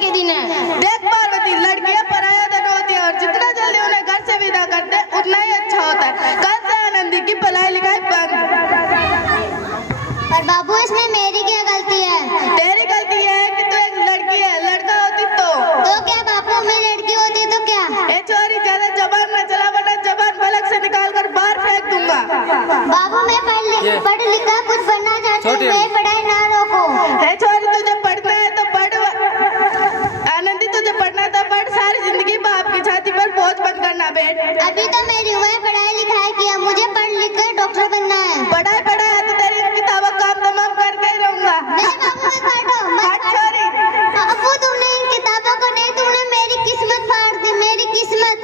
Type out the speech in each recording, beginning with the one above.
के दिन है। देख पार्वती, लड़कियां पराया धन होती है और जितना जल्दी उन्हें घर से विदा करते हैं उतना ही अच्छा होता है। कल से आनंदी की पढ़ाई लिखाई बंद। पर बाबू इसमें मेरी क्या गलती है? तेरी गलती है कि तू एक लड़की है, लड़का होती तो क्या बाबू, मैं लड़की होती तो क्या? ए छोरी, ज्यादा जबान न चला वरना जबान पलक से निकाल कर बाहर फेंक दूंगा। बाबू मैं पढ़ लिखा कुछ बनना चाहती हूँ, मैं पढ़ाई ना रोको। ए छोरी, तुझे पढ़ना है तो पढ़। आनंदी, तुझे पढ़ना तो पढ़, सारी जिंदगी बाप की छाती पर बोझ बंद करना बेट। अभी तो मेरी उम्र पढ़ाई लिखाई किया, मुझे पढ़ लिख कर डॉक्टर बनना है। पढ़ाई तो तेरी किताबों काम तमाम करके ही रहूंगा। नहीं बाबू मैं काटो मत छोरी। बाबू, तुमने इन किताबों को नहीं, तुमने मेरी किस्मत फाड़ दी, मेरी किस्मत।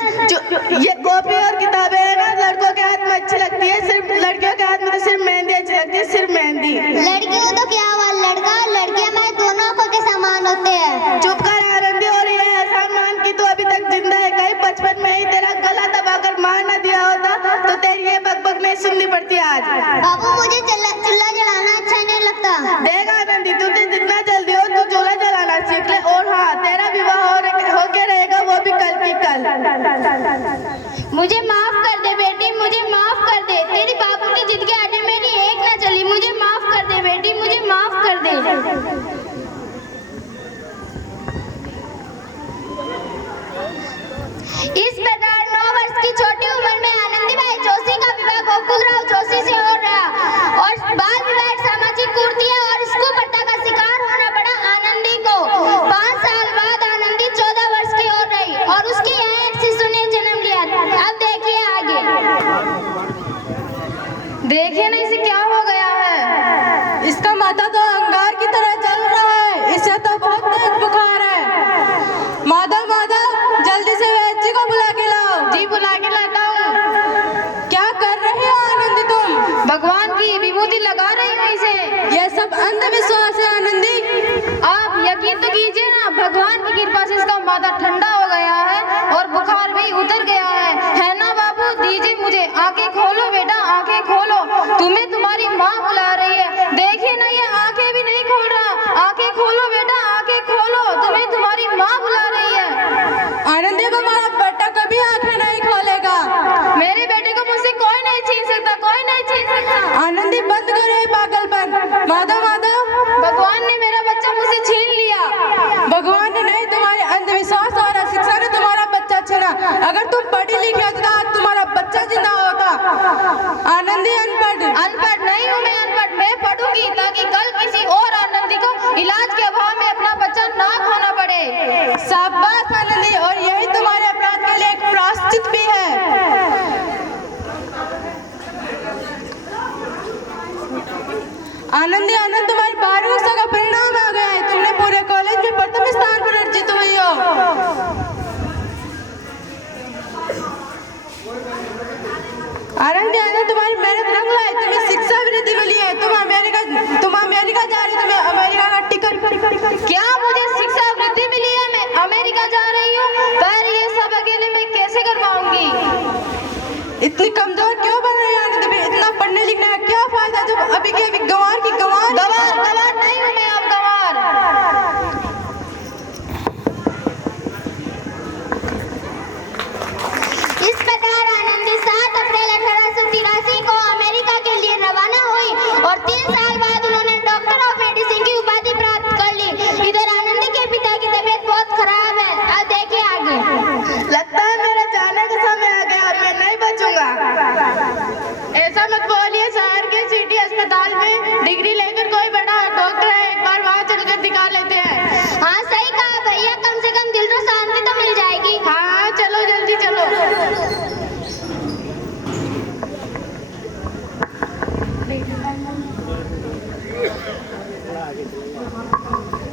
ये कॉपी और किताबें है ना, लड़कों के हाथ में अच्छी लगती है, सिर्फ लड़कियों के हाथ में तो सिर्फ मेहंदी अच्छी लगती है, सिर्फ मेहंदी। लड़की हो तो क्या हुआ, लड़का और लड़कियां मैं दोनों को के समान होते हैं। चुप कर आनंदी, और ये एहसान मान की तू अभी तक जिंदा है। कहीं बचपन में ही तेरा गला दबाकर मार न दिया होता तो तेरी ये बकबक नहीं सुननी पड़ती आज। बाबू मुझे चूल्हा जलाना अच्छा नहीं लगता। देख आनंदी, तुझे जितना जल्दी हो तू चूल्हा जलाना सीख ले। और हाँ, तेरा विवाह होके रहेगा, वो भी कल की कल। मुझे माफ कर दे बेटी, मुझे माफ कर दे। तेरी बापू की जिद के आगे मेरी एक ना चली। मुझे माफ कर दे बेटी, मुझे माफ कर दे। इस प्रकार 9 वर्ष की छोटी उम्र में आनंदीबाई जोशी का विवाह गोकुलराव जोशी से हो रहा और बाल विवाह सामाजिक कुरीतियां और स्कूल प्रथा का शिकार होना पड़ा आनंदी को। 5 साल बाद आनंदी 14 वर्ष की हो रही और उसके यहाँ एक शिशु ने जन्म लिया। अब देखिए आगे, देखिए ना इसे क्या हो गया है। इसका माथा तो अंगार की तरह जल रहा है, इसे तो बहुत तेज बुखार है। माधव माधव, जल्दी से वैद्य जी को बुला के लाओ। जी बुला के लाता हूँ। क्या कर रही हो आनंदी तुम? भगवान की विभूति लगा रही हूँ इसे। ये सब अंधविश्वास है आनंदी। आप यकीन तो कीजिए ना, भगवान की कृपा से इसका माथा ठंडा हो गया है और बुखार भी उतर गया है ना बाबू? दीजिए मुझे, आंखें खोलो बेटा, आंखें खोलो। तुम्हें तुम्हारी माँ बुला रही है। देखिए ना, ये आंखें भी नहीं खोल रहा। आंखें खोलो बेटा, आंखें खोलो, तुम्हें तुम्हारी माँ बुला रही है। आनंदी, तुम्हारा बेटा कभी आंखें नहीं खोलेगा। मेरे बेटे को मुझसे कोई नहीं छीन सकता, कोई नहीं छीन सकता। आनंदी, बंद करो ये पागलपन। माधव माधव, भगवान ने मेरा बच्चा मुझसे छीन लिया। भगवान ने नहीं, तुम्हारे अंधविश्वास और अशिक्षा ने तुम्हारा बच्चा छीना। अगर तुम पढ़ी लिखी होती तो आज तुम्हारा बच्चा जिंदा होता। आनंदी अनपढ़ नहीं हूँ मैं, अनपढ़ मैं पढ़ूंगी ताकि कल किसी और आनंदी को इलाज के अभाव में अपना बच्चा ना खोना पड़े। शाबाश आनंदी, और यही तुम्हारे अपराध के लिए एक प्रायश्चित भी है। आनंदी, आनंद, तुम्हारी 12वीं कक्षा का परिणाम आ गया है। तुमने पूरे कॉलेज में प्रथम स्थान पर अर्जित हुई हो। आनंदी, आनंद, तुम्हारी मेहनत रंग लाई, तुम्हें शिक्षा वृद्धि मिली है। तुम अमेरिका जा रही हो, तुम्हें अमेरिका का टिकट। क्या मुझे शिक्षा वृद्धि मिली है? मैं अमेरिका जा रही हूँ, पर ये सब अकेले मैं कैसे कर पाऊंगी? इतनी कमजोर क्यों बन रही हो आनंदी? इतना पढ़ने लिखने का क्या फायदा जब अभी के अभी गंवार की गंवार नहीं हूँ मैं अब गंवार। इस प्रकार आनंदी 7 अप्रैल 1883 को अमेरिका के लिए रवाना हुई और 3 साल बाद उन्होंने डॉक्टर ऑफ मेडिसिन की उपाधि प्राप्त कर ली। इधर आनंदी के पिता की तबीयत बहुत खराब है। अब देखिए आगे। लगता है मेरा जाने का समय आ गया, मैं नहीं बचूंगा। ऐसा मत बोलिए, शहर के सिटी अस्पताल में डिग्री लेकर कोई बड़ा डॉक्टर है, एक बार वहाँ चलकर दिखा लेते हैं। हाँ सही कहा भैया, कम से कम दिल को शांति तो मिल जाएगी। हाँ चलो, जल्दी चलो।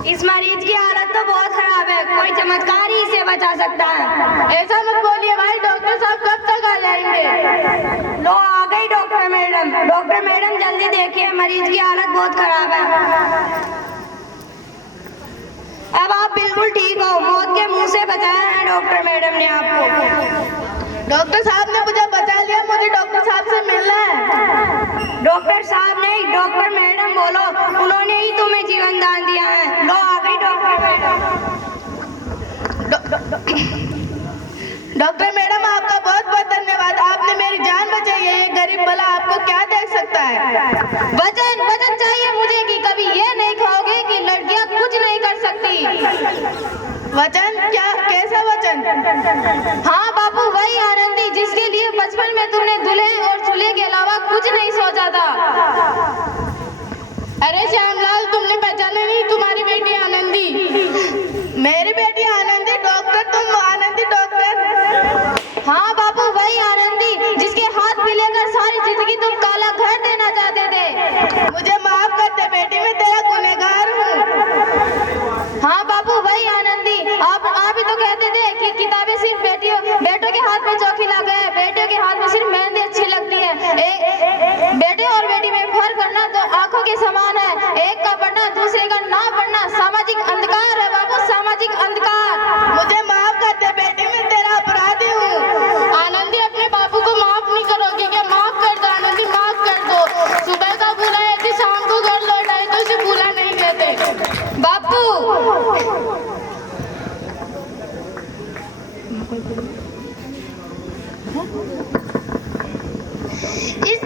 इस मरीज की हालत तो बहुत खराब है, कोई चमत्कार ही इसे बचा सकता है। ऐसा मत बोलिए भाई, डॉक्टर साहब कब तक आ जाएंगे? लो आ गई डॉक्टर मैडम। डॉक्टर मैडम जल्दी देखिए, मरीज की हालत बहुत खराब है। अब आप बिल्कुल ठीक हो, मौत के मुंह से बचाया है डॉक्टर मैडम ने आपको। डॉक्टर साहब ने मुझे बचा लिया, मुझे डॉक्टर साहब से मिलना है। डॉक्टर साहब नहीं, डॉक्टर मैडम बोलो, उन्होंने ही तुम्हें जीवन दान दिया है। लो आ गई डॉक्टर मैडम। लगता है। वचन वचन चाहिए मुझे कि कभी ये नहीं खाओगे कि लड़कियां कुछ नहीं कर सकती। वचन? क्या, कैसा वचन? हाँ बापू, वही आनंदी जिसके लिए बचपन में तुमने दूल्हे और चूल्हे के अलावा कुछ नहीं सोचा था। अरे श्यामलाल, तुमने पहचाना नहीं? तुम्हारी बेटी आनंदी। मेरी बेटी आनंदी डॉक्टर? तुम आनंदी डॉक्टर? हाँ बापू, वही आनंदी जिसके हाथ में लेकर सारी जिंदगी तुम काला घर देना चाहते थे। मुझे माफ कर दे बेटी, मैं तेरा गुनहगार हूँ। हाँ बापू, वही आनंदी। आप ही तो कहते थे कि किताबें सिर्फ बेटों के हाथ में चौकी लगा है, बेटियों के हाथ में सिर्फ मेहंदी अच्छी लगती है। बेटे और बेटी में फर्क करना तो आंखों के समान है, एक का पढ़ना दूसरे का ना पढ़ना सामाजिक अंधकार है बाबू, सामाजिक अंधकार। मुझे माफ कर दे बेटी, मैं तेरा अपराधी हूँ। आनंदी, अपने बापू को माफ नहीं करोगे क्या? माफ कर दो आनंदी, माफ कर दो। सुबह का भूला है कि शाम को घर लौट आए तो उसे भूला नहीं कहते। बापू इस